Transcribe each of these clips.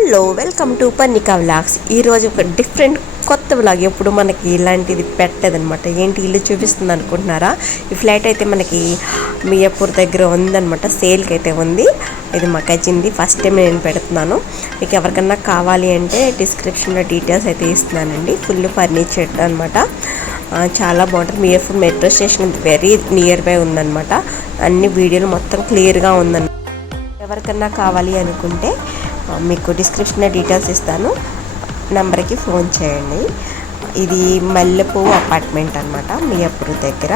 Hello welcome to Parnika vlogs. ఈరోజు ఒక different కొత్త వ్లాగ్. ఎప్పుడు మనకి ఇలాంటిది పెట్టదనమాట. ఏంటి ఇల్లు చూపిస్తుంది అనుకుంటున్నారా? ఈ ఫ్లాట్ అయితే మనకి మియాపూర్ దగ్గర ఉందనమాట. సేల్కి అయితే ఉంది. ఇది మా కజిన్ది. ఫస్ట్ టైం నేను పెడుతున్నాను. మీకు ఎవరికన్నా కావాలి అంటే డిస్క్రిప్షన్లో డీటెయిల్స్ అయితే ఇస్తున్నానండి. ఫుల్ ఫర్నిచర్ అనమాట. చాలా బాగుంటుంది. Miyapur metro station very near by ఉందన్నమాట. అన్ని వీడియోలు మొత్తం క్లియర్గా ఉందన్నమాట. ఎవరికన్నా కావాలి అనుకుంటే మీకు డిస్క్రిప్షన్లో డీటెయిల్స్ ఇస్తాను. నెంబర్కి ఫోన్ చేయండి. ఇది మల్లెపువ్వు అపార్ట్మెంట్ అనమాట, మియాపూర్ దగ్గర.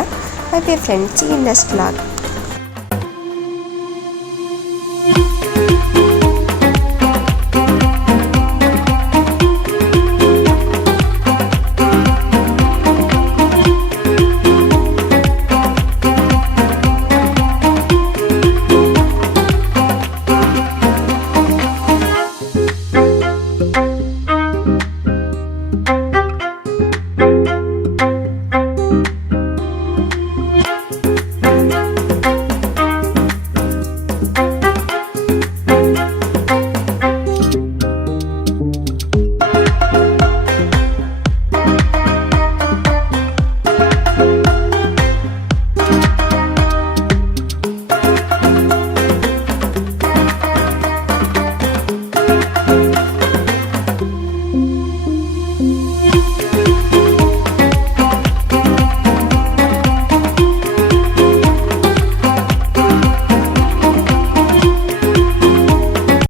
ఓకే ఫ్రెండ్స్, ఈ నెక్స్ట్ వ్లాగ్.